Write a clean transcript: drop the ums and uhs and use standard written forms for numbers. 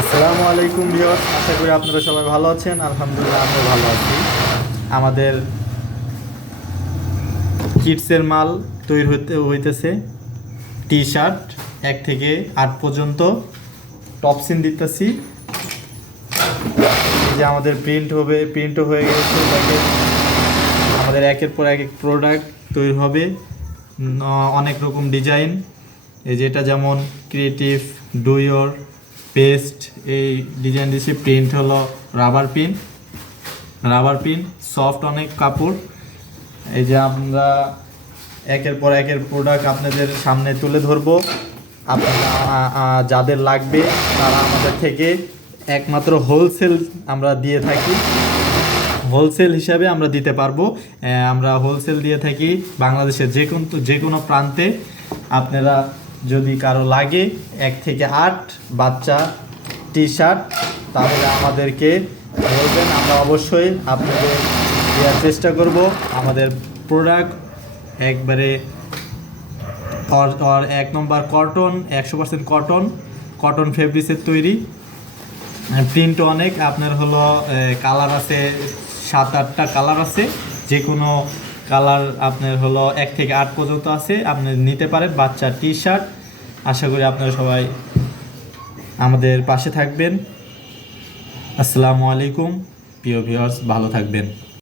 আসসালামু আলাইকুম ভিউয়ার্স, আশা করি আপনারা সবাই ভালো আছেন। আলহামদুলিল্লাহ আমিও ভালো আছি। আমাদের কিডসের মাল তৈরি হইতেছে। টি শার্ট 1 থেকে 8 পর্যন্ত টপসিন দিতেছি। এই যে আমাদের প্রিন্টও হয়ে গেছে। আমাদের একের পর এক প্রোডাক্ট তৈরি হবে, অনেক রকম ডিজাইন। এই যেটা যেমন ক্রিয়েটিভ ডুয়োর পেস্ট, এই ডিজাইন দিচ্ছি। প্রিন্ট হলো রাবার প্রিন্ট সফট অনেক কাপড়। এই যে আমরা একের পর একের প্রোডাক্ট আপনাদের সামনে তুলে ধরবো। আপনারা যাদের লাগবে তারা আমাদের থেকে একমাত্র হোলসেল আমরা দিয়ে থাকি, হোলসেল হিসাবে আমরা দিতে পারবো। আমরা হোলসেল দিয়ে থাকি বাংলাদেশের যে কোনো প্রান্তে। আপনারা যদি কারো লাগে 1 থেকে 8 বাচ্চা টি শার্ট, তাহলে আমাদেরকে বলবেন, আমরা অবশ্যই আপনাদের দেওয়ার চেষ্টা করব। আমাদের প্রোডাক্ট একবারে 1 নম্বর কটন, 100% কটন ফেব্রিক্সের তৈরি। প্রিন্টও অনেক, আপনার হলো কালার আছে 7-8টা কালার আছে। যে কোনো কালার আপনার হলো 1 থেকে 8 পর্যন্ত আছে, আপনি নিতে পারেন বাচ্চার টি শার্ট। আশা করি আপনারা সবাই আমাদের পাশে থাকবেন। আসসালামু আলাইকুম প্রিয় ভিউয়ার্স, ভালো থাকবেন।